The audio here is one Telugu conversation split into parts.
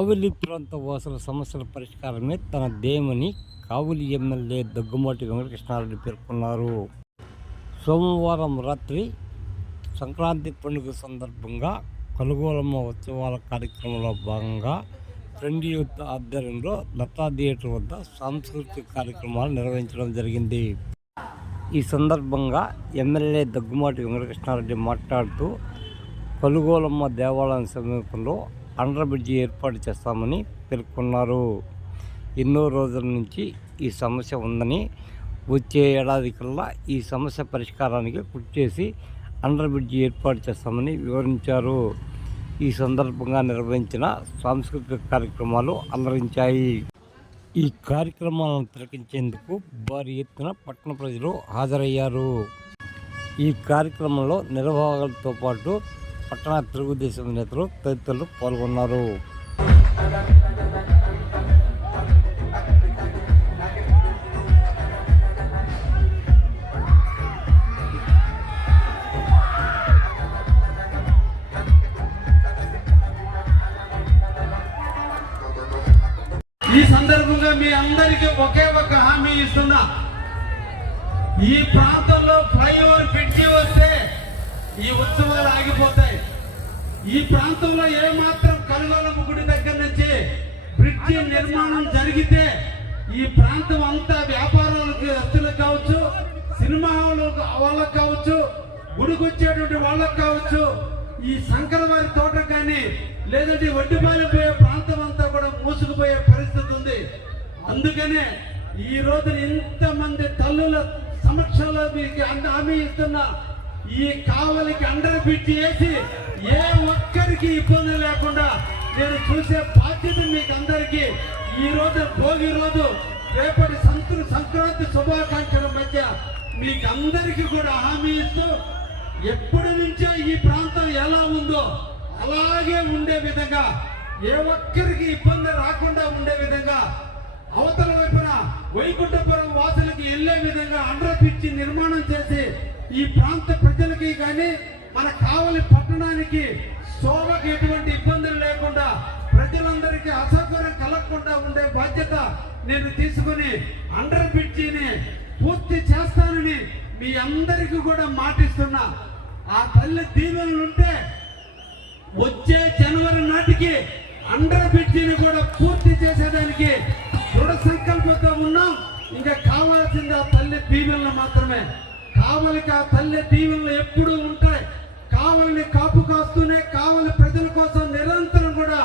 కావలి ప్రాంత వాసుల సమస్యల పరిష్కారమే తన ధ్యేయమని కావలి ఎమ్మెల్యే దగ్గుమాటి వెంకటకృష్ణారెడ్డి పేర్కొన్నారు. సోమవారం రాత్రి సంక్రాంతి పండుగ సందర్భంగా కలుగోలమ్మ ఉత్సవాల కార్యక్రమంలో భాగంగా ఫ్రెండ్ యూత్ ఆధ్వర్యంలో లతా థియేటర్ వద్ద సాంస్కృతిక కార్యక్రమాలు నిర్వహించడం జరిగింది. ఈ సందర్భంగా ఎమ్మెల్యే దగ్గుమాటి వెంకటకృష్ణారెడ్డి మాట్లాడుతూ కలుగోలమ్మ దేవాలయం సమీపంలో అండర్ బ్రిడ్జి ఏర్పాటు చేస్తామని పేర్కొన్నారు. ఎన్నో రోజుల నుంచి ఈ సమస్య ఉందని వచ్చే ఏడాది కల్లా ఈ సమస్య పరిష్కారానికి కృషి చేసి అండర్ బ్రిడ్జి ఏర్పాటు చేస్తామని వివరించారు. ఈ సందర్భంగా నిర్వహించిన సాంస్కృతిక కార్యక్రమాలు అలరించాయి ఈ కార్యక్రమాలను తిలకించేందుకు భారీ ఎత్తున పట్టణ ప్రజలు హాజరయ్యారు. ఈ కార్యక్రమంలో నిర్వాహకులతో పాటు పట్టణ తెలుగుదేశం నేతలు తదితరులు పాల్గొన్నారు. ఈ సందర్భంగా మీ అందరికీ ఒకే ఒక హామీ ఇస్తున్నా. ఈ ప్రాంతంలో ఫ్లైఓవర్ పెట్టి వస్తే ఈ ఉత్సవాలు ఆగిపోతాయి. ఈ ప్రాంతంలో ఏమాత్రం కనుగోలమ్మ గుడి దగ్గర నుంచి బ్రిడ్జి నిర్మాణం జరిగితే ఈ ప్రాంతం అంతా వ్యాపారాలకు వ్యక్తులకు కావచ్చు సినిమా హాళ్ళకు వాళ్ళకు కావచ్చు గుడికి వచ్చేటువంటి వాళ్ళకు కావచ్చు ఈ శంకరవారి తోట కానీ లేదంటే వడ్డిపాలిపోయే ప్రాంతం అంతా కూడా మూసుకుపోయే పరిస్థితి ఉంది. అందుకనే ఈ రోజు ఇంతమంది తల్లుల సమక్షంలో మీకు హామీ ఇస్తున్నా ఈ కావలికి అండర్ బ్రిడ్జ్ వేసి ఏ ఒక్కరికి ఇబ్బంది లేకుండా నేను చూసే బాధ్యత మీకు అందరికీ. ఈ రోజు భోగి రోజు రేపటి సంతృ సంక్రాంతి శుభాకాంక్షల మధ్య మీకు అందరికీ కూడా హామీ ఇస్తూ ఎప్పటి నుంచో ఈ ప్రాంతం ఎలా ఉందో అలాగే ఉండే విధంగా ఏ ఒక్కరికి ఇబ్బంది రాకుండా ఉండే విధంగా అవతల వైపున వైకుంఠపురం వాసులకి వెళ్ళే విధంగా అండర్ పిచ్చి నిర్మాణం చేసి ఈ ప్రాంత ప్రజలకి కానీ మన కావలి పట్టణానికి శోభకి ఎటువంటి ఇబ్బందులు లేకుండా ప్రజలందరికీ అసౌకర్యం కలగకుండా ఉండే బాధ్యత నేను తీసుకుని అండర్ బ్రిడ్జిని పూర్తి చేస్తానని మీ అందరికీ కూడా మాటిస్తున్నా. ఆ తల్లి దీవెనలు ఉంటే వచ్చే జనవరి నాటికి అండర్ బ్రిడ్జిని కూడా పూర్తి చేసేదానికి దృఢ సంకల్పంతో ఉన్నాం. ఇంకా కావాల్సింది ఆ తల్లి దీవెనలు మాత్రమే. కావలికి ఆ తల్లి దీవెనలు ఎప్పుడూ ఉంటాయి. కావలిని కాపు కాస్తూనే కావలి ప్రజల కోసం నిరంతరం కూడా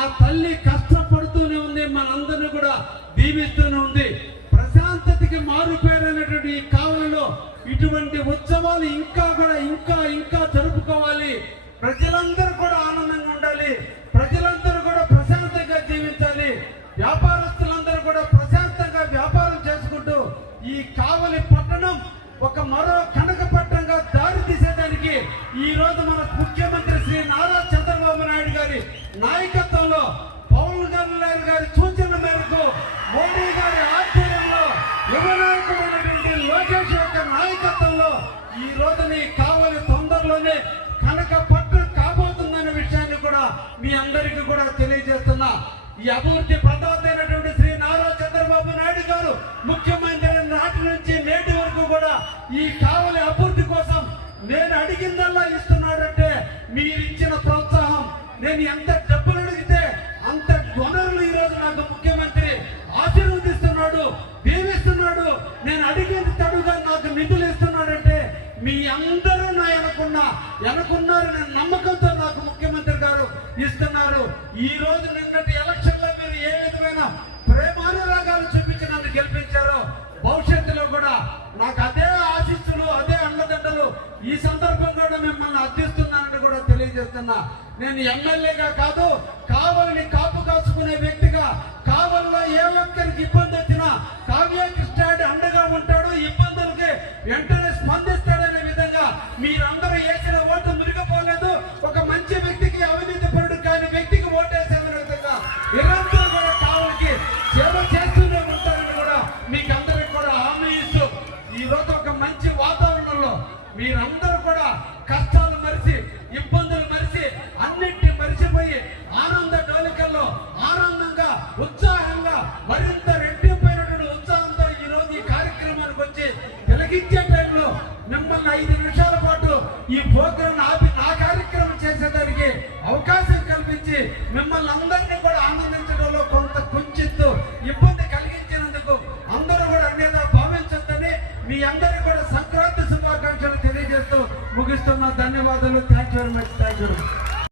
ఆ తల్లి కష్టపడుతూనే ఉంది మనందరినీ కూడా దీవిస్తూనే ఉంది. ప్రశాంతతకి మారుపేరైనటువంటి ఈ కావలిలో ఇటువంటి ఉత్సవాలు ఇంకా కూడా ఇంకా ఇంకా జరుపుకోవాలి. ప్రజలందరూ కూడా ఒక మరో కనక పట్టంగా దారి తీసేదానికి ఈ రోజు మన ముఖ్యమంత్రి శ్రీ నారా చంద్రబాబు నాయుడు గారి నాయకత్వంలో పవన్ కళ్యాణ్ గారి సూచన మేరకు మోడీ గారి ఆధ్వర్యంలో యువ నాయకుడైనటువంటి లోకేష్ యొక్క నాయకత్వంలో ఈ రోజుని కావలి తొందరలోనే కనక పట్టు కాబోతుందనే విషయాన్ని కూడా మీ అందరికీ కూడా తెలియజేస్తున్నా. ఈ అభివృద్ధి ప్రదాతైనటువంటి శ్రీ నారా చంద్రబాబు నాయుడు గారు ముఖ్యమంత్రి నాటి నుంచి నేటి కూడా ఈ కావలి అభివృద్ధి కోసం నేను అడిగిందల్లా ఇస్తున్నాడంటే మీరు ఇచ్చిన ప్రోత్సాహం. నేను ఎంత డబ్బులు అడిగితే అంత వనరులు ఈ రోజు నాకు ముఖ్యమంత్రి ఆశీర్వదిస్తున్నాడు దీవిస్తున్నాడు. నేను అడిగిన తడుగా నాకు నిధులు ఇస్తున్నాడంటే మీ అందరూ నా వెనకున్నా వెనకున్నారు నమ్మకంతో నాకు ముఖ్యమంత్రి గారు ఇస్తున్నారు. ఈ రోజు నిన్నటి ఎలక్షన్లో మీరు ఏ విధమైన నాకు అదే ఆశిస్సులు అదే అండదండలు ఈ సందర్భం కూడా మిమ్మల్ని అర్థిస్తున్నానని కూడా తెలియజేస్తున్నా. నేను ఎమ్మెల్యేగా కాదు కావలిని కాపు కాసుకునే వ్యక్తిగా కావలిలో ఏ ఒక్కరికి ఇబ్బంది వచ్చినా కావ్య కృష్ణాడి అండగా ఉంటాడు. ఇబ్బందులకి వెంటనే తగ్గించే టైంలో మిమ్మల్ని ఐదు నిమిషాల పాటు ఈ ప్రోగ్రాం ఆపి నా కార్యక్రమం చేసేదానికి అవకాశం కల్పించి మిమ్మల్ని అందరినీ కూడా ఆనందించడంలో కొంత కొంచెత్తు ఇబ్బంది కలిగించినందుకు అందరూ కూడా అన్యదా భావించొద్దని మీ అందరికీ కూడా సంక్రాంతి శుభాకాంక్షలు తెలియజేస్తూ ముగిస్తున్న. ధన్యవాదాలు. Thank you very much thank you